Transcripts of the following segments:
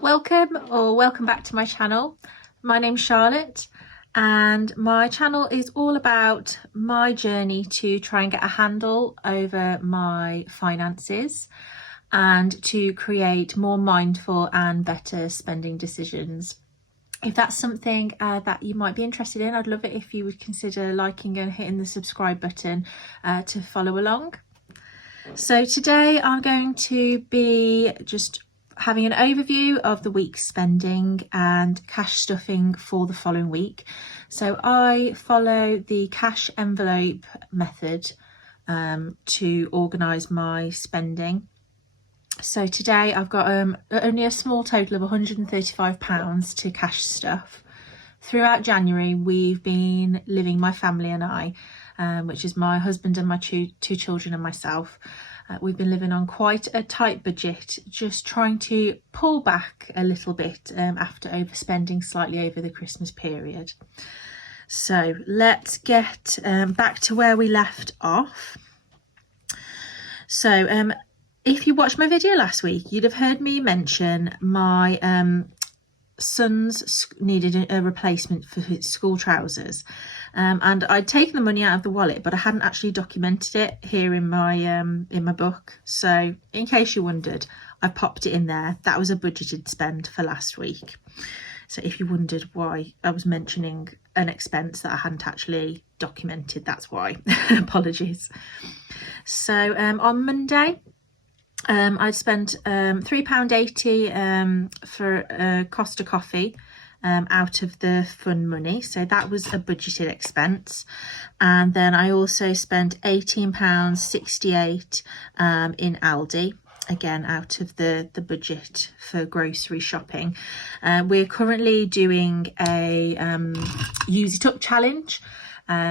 Welcome back to my channel. My name's Charlotte and my channel is all about my journey to try and get a handle over my finances and to create more mindful and better spending decisions. If that's something that you might be interested in, I'd love it if you would consider liking and hitting the subscribe button to follow along. So today I'm going to be just having an overview of the week's spending and cash stuffing for the following week. So I follow the cash envelope method to organise my spending. So today I've got only a small total of £135 to cash stuff. Throughout January we've been living, my family and I, which is my husband and my two children and myself. We've been living on quite a tight budget, just trying to pull back a little bit after overspending slightly over the Christmas period. So let's get back to where we left off. So if you watched my video last week, you'd have heard me mention my son's needed a replacement for his school trousers, and I'd taken the money out of the wallet, but I hadn't actually documented it here in my book. So in case you wondered, I popped it in there. That was a budgeted spend for last week. So if you wondered why I was mentioning an expense that I hadn't actually documented, that's why. Apologies. So on Monday I'd spent £3.80 for a Costa coffee out of the fund money, so that was a budgeted expense. And then I also spent £18.68 in Aldi, again out of the budget for grocery shopping. We're currently doing a use it up challenge.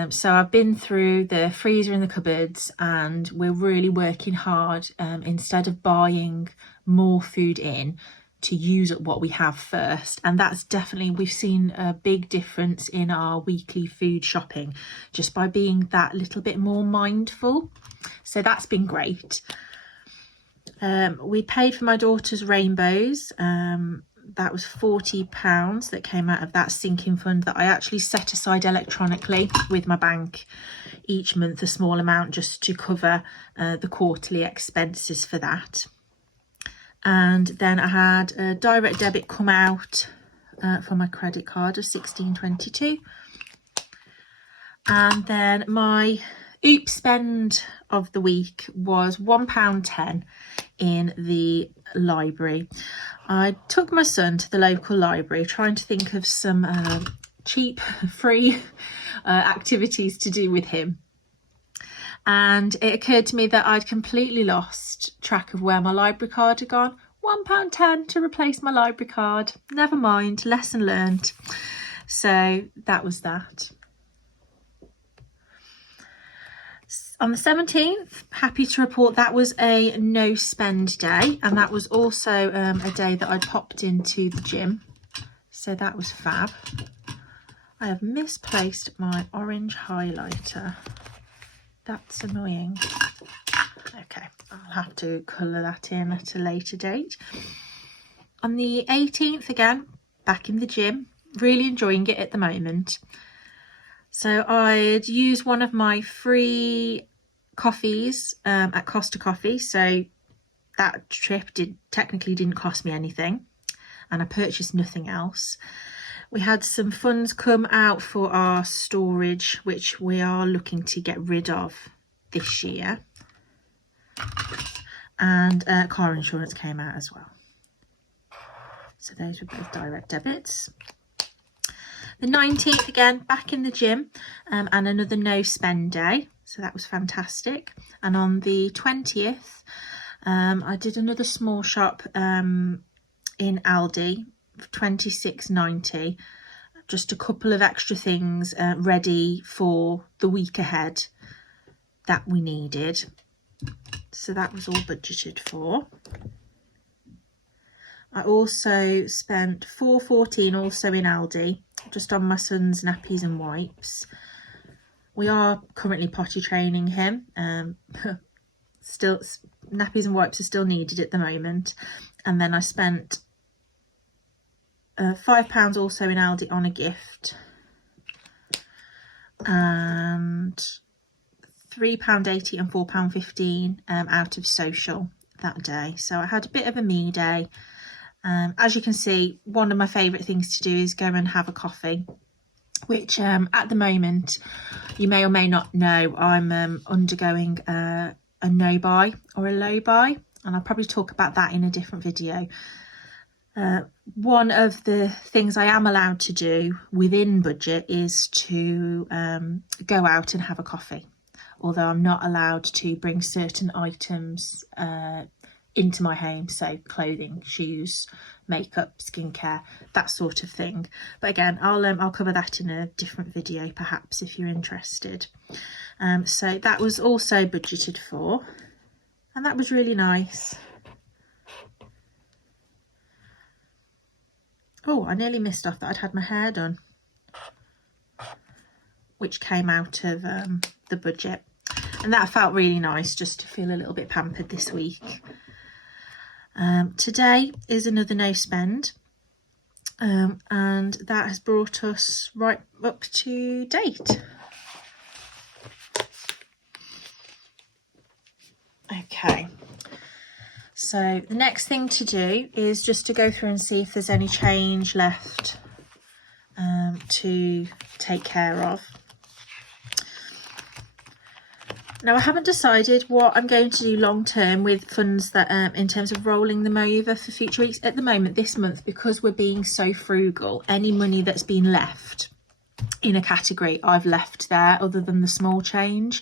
So I've been through the freezer and the cupboards, and we're really working hard, instead of buying more food in, to use up what we have first. And that's definitely, we've seen a big difference in our weekly food shopping just by being that little bit more mindful. So that's been great. We paid for my daughter's rainbows. That was £40 that came out of that sinking fund that I actually set aside electronically with my bank each month, a small amount just to cover the quarterly expenses for that. And then I had a direct debit come out for my credit card of £16.22. And then my oops spend of the week was £1.10 in the library. I took my son to the local library trying to think of some cheap, free activities to do with him. And it occurred to me that I'd completely lost track of where my library card had gone. £1.10 to replace my library card. Never mind, lesson learned. So that was that. On the 17th, happy to report that was a no spend day, and that was also a day that I popped into the gym, so that was fab. I have misplaced my orange highlighter. That's annoying. Okay, I'll have to colour that in at a later date. On the 18th, again, back in the gym, really enjoying it at the moment. So I'd used one of my free coffees at Costa Coffee. So that trip technically didn't cost me anything, and I purchased nothing else. We had some funds come out for our storage, which we are looking to get rid of this year. And car insurance came out as well. So those were both direct debits. The 19th, again, back in the gym, and another no spend day. So that was fantastic. And on the 20th, I did another small shop in Aldi, £26.90. Just a couple of extra things ready for the week ahead that we needed. So that was all budgeted for. I also spent £4.14 also in Aldi, just on my son's nappies and wipes. We are currently potty training him. Still, nappies and wipes are still needed at the moment. And then I spent £5 also in Aldi on a gift, and £3.80 and £4.15 out of social that day. So I had a bit of a me day. As you can see, one of my favourite things to do is go and have a coffee, which at the moment, you may or may not know, I'm undergoing a no-buy or a low-buy, and I'll probably talk about that in a different video. One of the things I am allowed to do within budget is to go out and have a coffee, although I'm not allowed to bring certain items into my home, so clothing, shoes, makeup, skincare, that sort of thing. But again, I'll cover that in a different video perhaps if you're interested. So that was also budgeted for, and that was really nice. Oh, I nearly missed off that I'd had my hair done, which came out of the budget, and that felt really nice, just to feel a little bit pampered this week. Today is another no spend, and that has brought us right up to date. Okay, so the next thing to do is just to go through and see if there's any change left to take care of. Now, I haven't decided what I'm going to do long term with funds that in terms of rolling them over for future weeks. At the moment, this month, because we're being so frugal, any money that's been left in a category I've left there, other than the small change.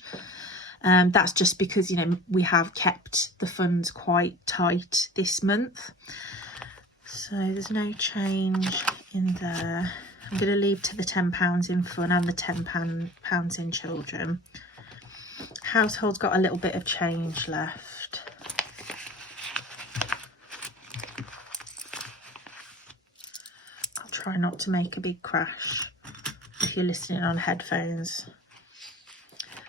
That's just because, you know, we have kept the funds quite tight this month. So there's no change in there. I'm going to leave to the £10 in fun and the £10 in children. Household's got a little bit of change left. I'll try not to make a big crash if you're listening on headphones.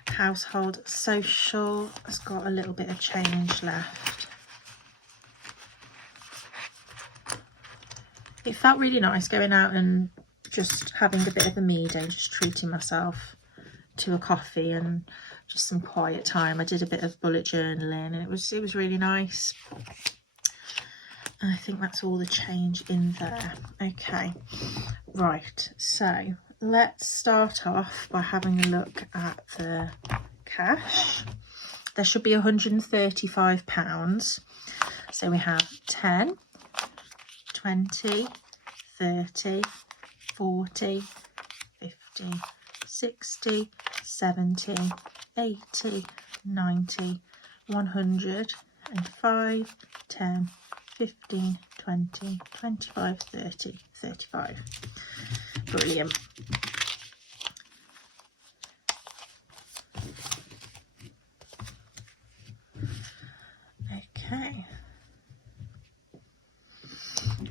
Household social has got a little bit of change left. It felt really nice going out and just having a bit of a me day, just treating myself to a coffee and just some quiet time. I did a bit of bullet journaling, and it was really nice. And I think that's all the change in there. Okay, right, so let's start off by having a look at the cash. There should be £135. So we have 10, 20, 30, 40, 50, 60, 70, 80, 90, 100, and 5, 10, 15, 20, 25, 30, 35. Brilliant. Okay.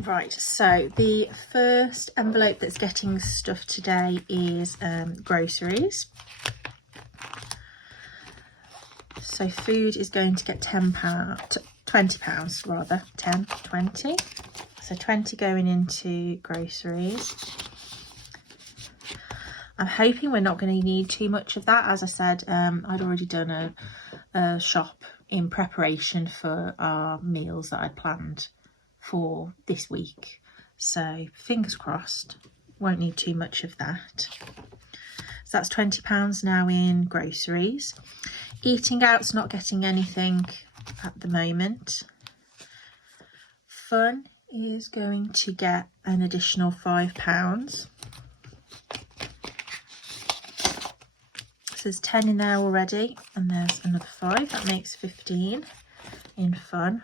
Right, so the first envelope that's getting stuff today is groceries. So food is going to get £20 rather, 10, 20. So 20 going into groceries. I'm hoping we're not going to need too much of that. As I said, I'd already done a shop in preparation for our meals that I'd planned for this week. So fingers crossed, won't need too much of that. So that's £20 now in groceries. Eating out's not getting anything at the moment. Fun is going to get an additional £5. So there's 10 in there already, and there's another 5. That makes 15 in fun.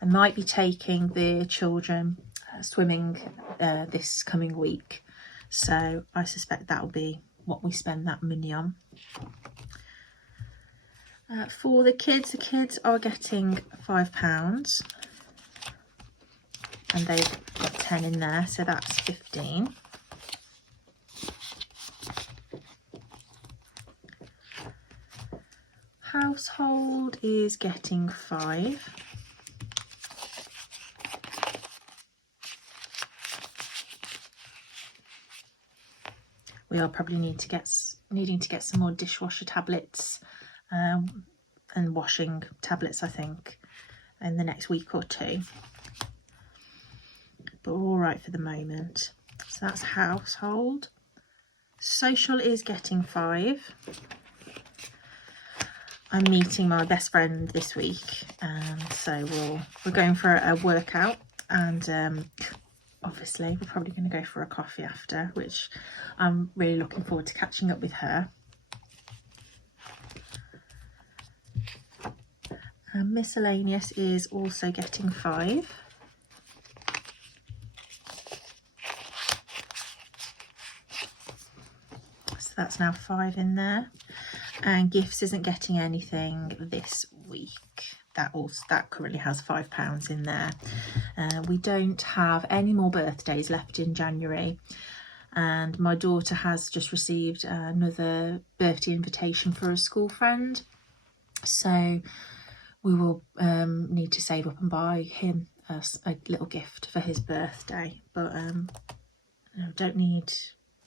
I might be taking the children swimming this coming week, so I suspect that will be what we spend that money on. For the kids are getting £5, and they've got 10 in there, so that's 15. Household is getting 5. we are probably needing to get some more dishwasher tablets and washing tablets, I think, in the next week or two. But all right for the moment. So that's household. Social is getting 5. I'm meeting my best friend this week, so we're going for a workout, and obviously we're probably going to go for a coffee after, which I'm really looking forward to catching up with her. And miscellaneous is also getting 5. So that's now 5 in there. And gifts isn't getting anything this week. That currently has £5 in there. We don't have any more birthdays left in January, and my daughter has just received another birthday invitation for a school friend, so we will need to save up and buy him a little gift for his birthday. But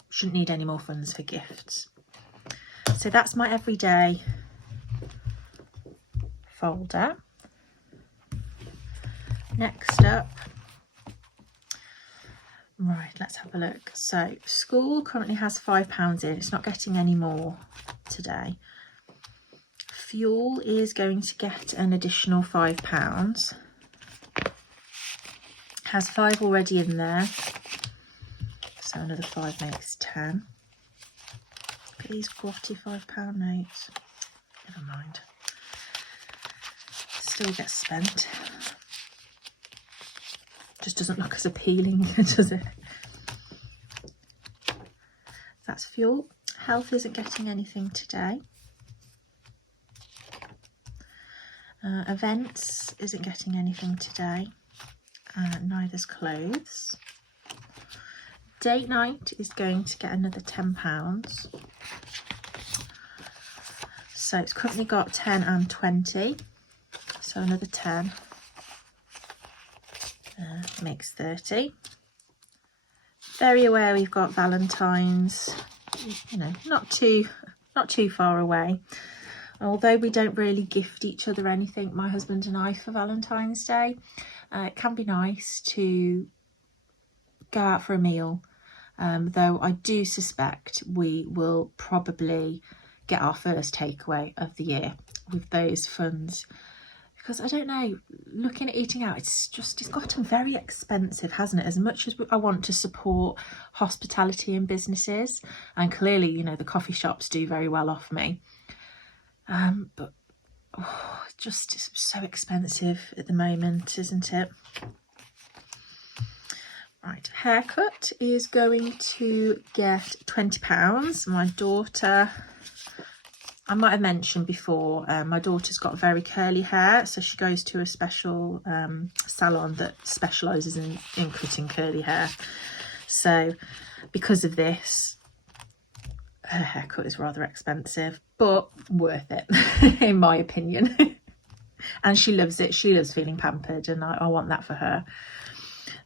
shouldn't need any more funds for gifts. So that's my everyday folder. Next up, right, let's have a look. So school currently has £5 in. It's not getting any more today. Fuel is going to get an additional £5. Has 5 already in there, so another 5 makes 10. These squatty £5 notes, never mind, still gets spent. Just doesn't look as appealing, does it? That's fuel. Health isn't getting anything today. Events isn't getting anything today. Neither's clothes. Date night is going to get another £10. So it's currently got 10 and 20. So another 10 makes 30. Very aware we've got Valentine's, not too far away. Although we don't really gift each other anything, my husband and I, for Valentine's Day, it can be nice to go out for a meal, though I do suspect we will probably get our first takeaway of the year with those funds, because I don't know, looking at eating out, it's gotten very expensive, hasn't it? As much as I want to support hospitality and businesses, and clearly, the coffee shops do very well off me, but it's so expensive at the moment, isn't it? Right, haircut is going to get £20. My daughter, I might have mentioned before, my daughter's got very curly hair, so she goes to a special salon that specialises in cutting curly hair. So because of this, her haircut is rather expensive, but worth it in my opinion. And she loves it. She loves feeling pampered, and I want that for her.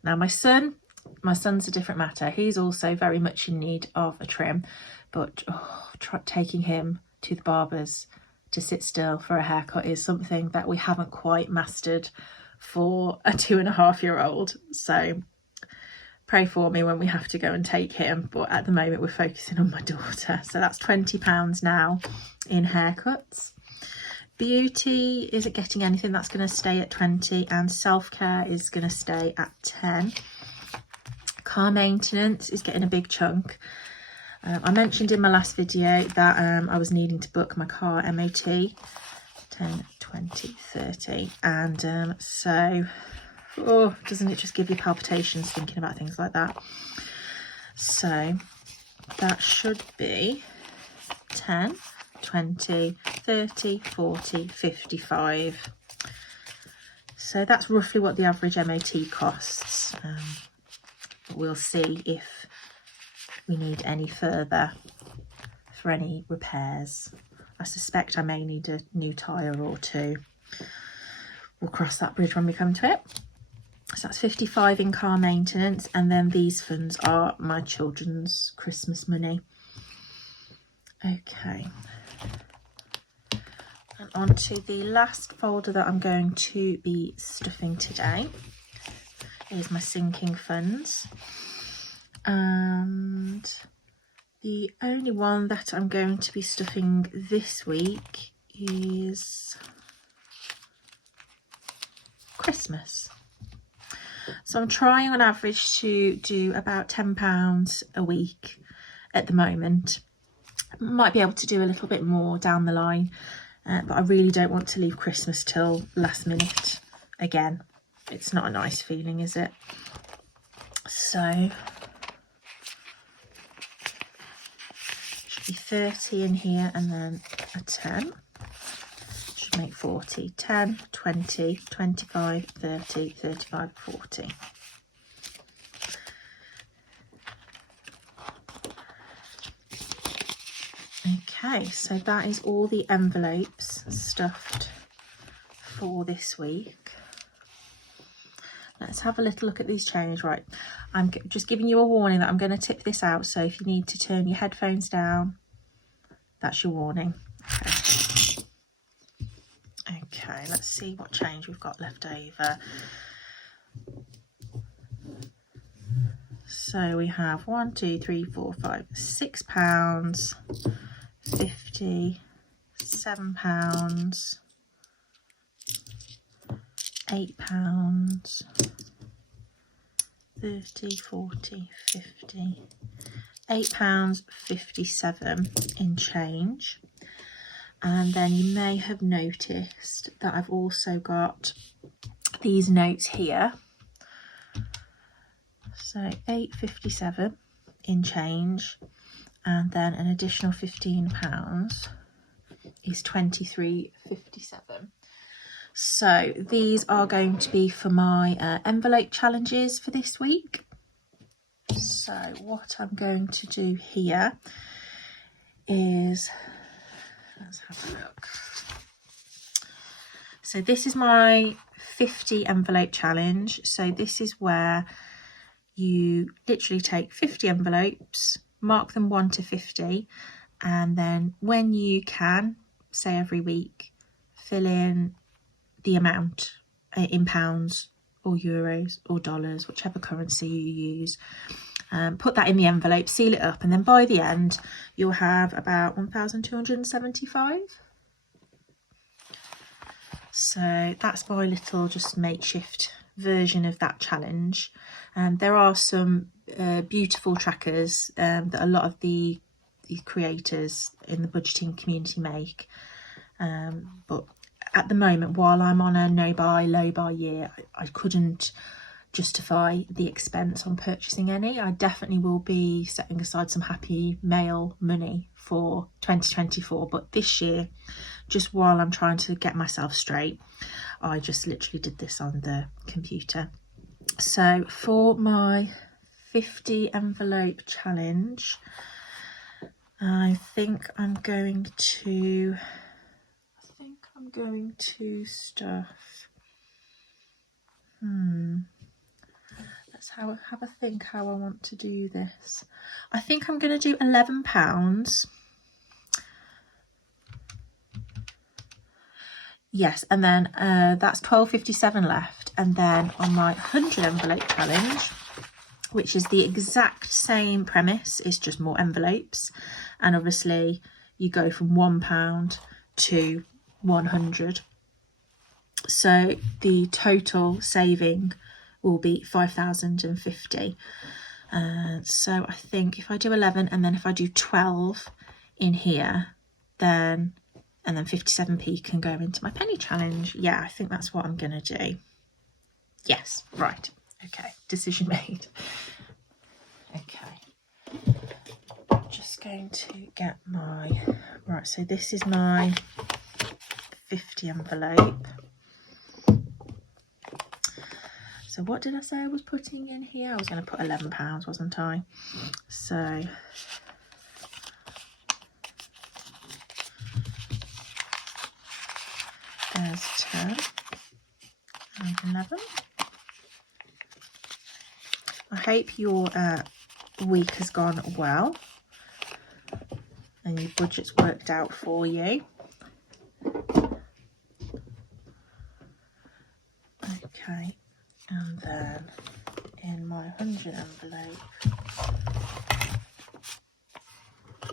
Now my son's a different matter. He's also very much in need of a trim, but taking him to the barbers to sit still for a haircut is something that we haven't quite mastered for a 2.5-year-old. So pray for me when we have to go and take him, but at the moment we're focusing on my daughter. So that's £20 now in haircuts. Beauty isn't getting anything, that's going to stay at 20, and self-care is going to stay at 10. Car maintenance is getting a big chunk. I mentioned in my last video that I was needing to book my car MOT, 10, 20, 30, and so doesn't it just give you palpitations thinking about things like that? So that should be 10, 20, 30, 40, 55. So that's roughly what the average MOT costs. But we'll see if we need any further for any repairs. I suspect I may need a new tyre or two. We'll cross that bridge when we come to it. So that's 55 in car maintenance, and then these funds are my children's Christmas money. Okay, and on to the last folder that I'm going to be stuffing today is my sinking funds, and the only one that I'm going to be stuffing this week is Christmas. So I'm trying on average to do about £10 a week at the moment. Might be able to do a little bit more down the line, but I really don't want to leave Christmas till last minute again. It's not a nice feeling, is it? So should be 30 in here and then a 10. Should make 40. 10, 20, 25, 30, 35, 40. Okay, so that is all the envelopes stuffed for this week. Let's have a little look at these change. Right, I'm just giving you a warning that I'm going to tip this out, so if you need to turn your headphones down, that's your warning. Okay, let's see what change we've got left over. So we have 1, 2, 3, 4, 5, £6, 50, £7, £8, 30, 40, 50, £8.57 in change. And then you may have noticed that I've also got these notes here. So £8.57 in change, and then an additional £15 is £23.57. So these are going to be for my envelope challenges for this week. So what I'm going to do here is, let's have a look. So this is my 50 envelope challenge. So this is where you literally take 50 envelopes, mark them 1 to 50, and then when you can, say every week, fill in the amount in pounds or euros or dollars, whichever currency you use. Put that in the envelope, seal it up, and then by the end you'll have about 1,275. So that's my little just makeshift version of that challenge. There are some beautiful trackers that a lot of the creators in the budgeting community make, but at the moment, while I'm on a no buy, low buy year, I couldn't justify the expense on purchasing any. I definitely will be setting aside some happy mail money for 2024, but this year, just while I'm trying to get myself straight, I just literally did this on the computer. So for my 50 envelope challenge, I think I'm going to stuff, let's have a think how I want to do this. I think I'm going to do £11. Yes, and then that's £12.57 left. And then on my 100 envelope challenge, which is the exact same premise, it's just more envelopes, and obviously you go from £1 to 100. So the total saving will be 5,050. So I think if I do 11 and then if I do 12 in here, then 57p can go into my penny challenge. Yeah, I think that's what I'm gonna do. Yes, right. Okay, decision made. Okay, just going to get my, right, so this is my 50 envelope. So what did I say I was putting in here? I was going to put £11, wasn't I? So there's 10 and 11. I hope your week has gone well. and your budget's worked out for you. Okay, and then in my 100 envelope,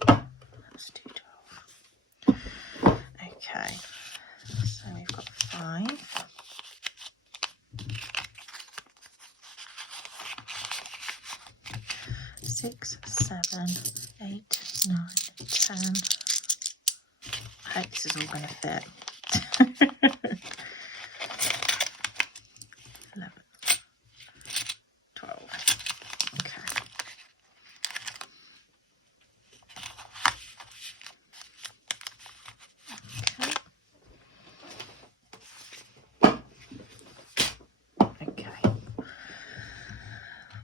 let's do 12. Okay, so we've got 5. 6, 7, 8, 9, 10. I hope this is all going to fit. 11, 12. Okay. Okay.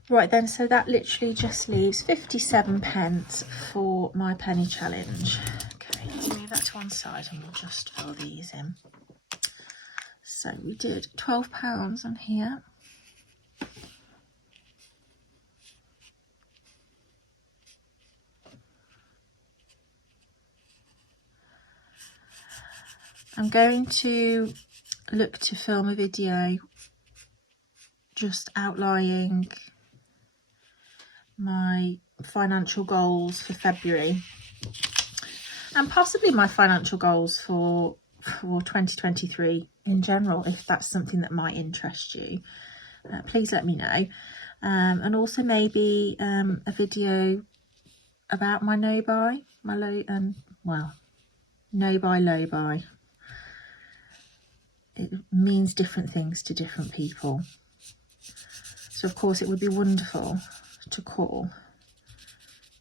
Right then, so that literally just leaves 57 pence for my penny challenge. Okay, let's move that to one side and we'll just fill these in. So we did £12 on here. I'm going to look to film a video just outlining my financial goals for February and possibly my financial goals for 2023 in general, if that's something that might interest you. Please let me know. And also maybe a video about my no buy, my low no buy, low buy. It means different things to different people. So of course it would be wonderful to call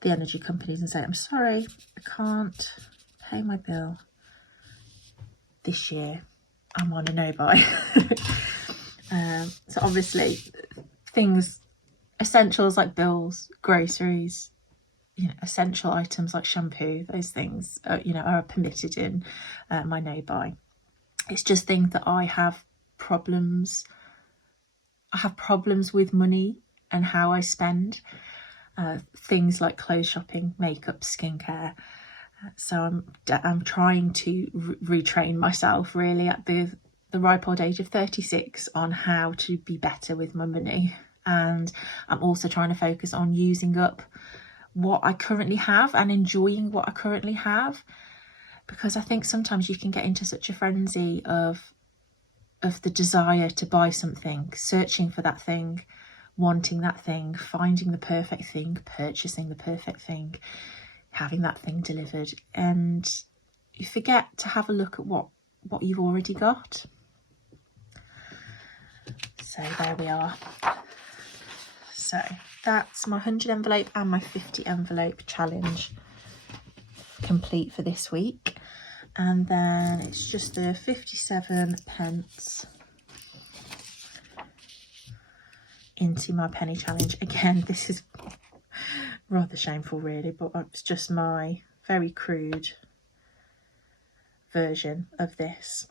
the energy companies and say, I'm sorry, I can't pay my bill this year. I'm on a no buy. So obviously things, essentials like bills, groceries, essential items like shampoo, those things are permitted in my no buy. It's just things that I have problems with money and how I spend. Things like clothes shopping, makeup, skincare. So I'm trying to retrain myself really at the ripe old age of 36 on how to be better with my money. And I'm also trying to focus on using up what I currently have and enjoying what I currently have. Because I think sometimes you can get into such a frenzy of the desire to buy something, searching for that thing, wanting that thing, finding the perfect thing, purchasing the perfect thing, having that thing delivered, and you forget to have a look at what you've already got. So there we are. So that's my 100 envelope and my 50 envelope challenge complete for this week. And then it's just the 57 pence into my penny challenge. Again, this is rather shameful really, but it's just my very crude version of this.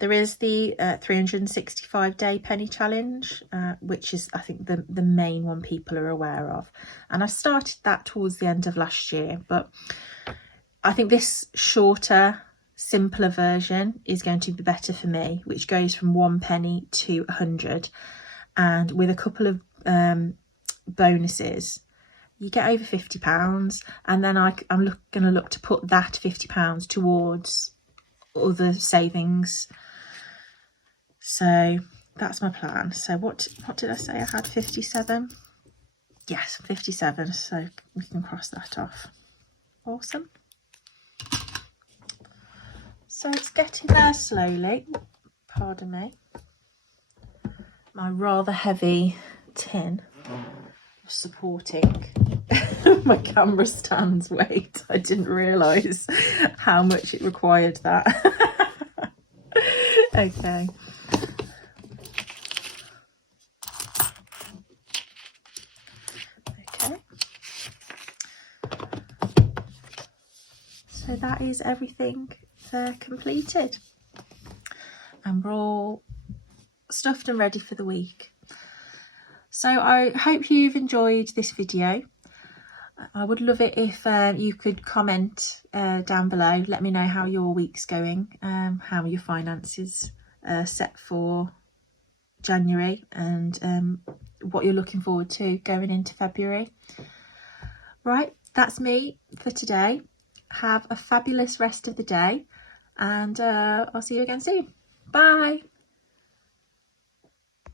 There is the 365-day penny challenge, which is, I think, the main one people are aware of. And I started that towards the end of last year, but I think this shorter, simpler version is going to be better for me, which goes from 1 penny to 100. And with a couple of bonuses, you get over £50. And then I'm going to look to put that £50 towards other savings. So that's my plan. So what did I say? I had 57. Yes, 57. So we can cross that off. Awesome. So it's getting there slowly. Pardon me. My rather heavy tin of supporting my camera stand's weight. I didn't realise how much it required that. Okay. Okay. So that is everything there completed. And we're all stuffed and ready for the week. So I hope you've enjoyed this video. I would love it if you could comment down below. Let me know how your week's going, how your finances are set for January, and what you're looking forward to going into February. Right, that's me for today. Have a fabulous rest of the day, and I'll see you again soon. Bye.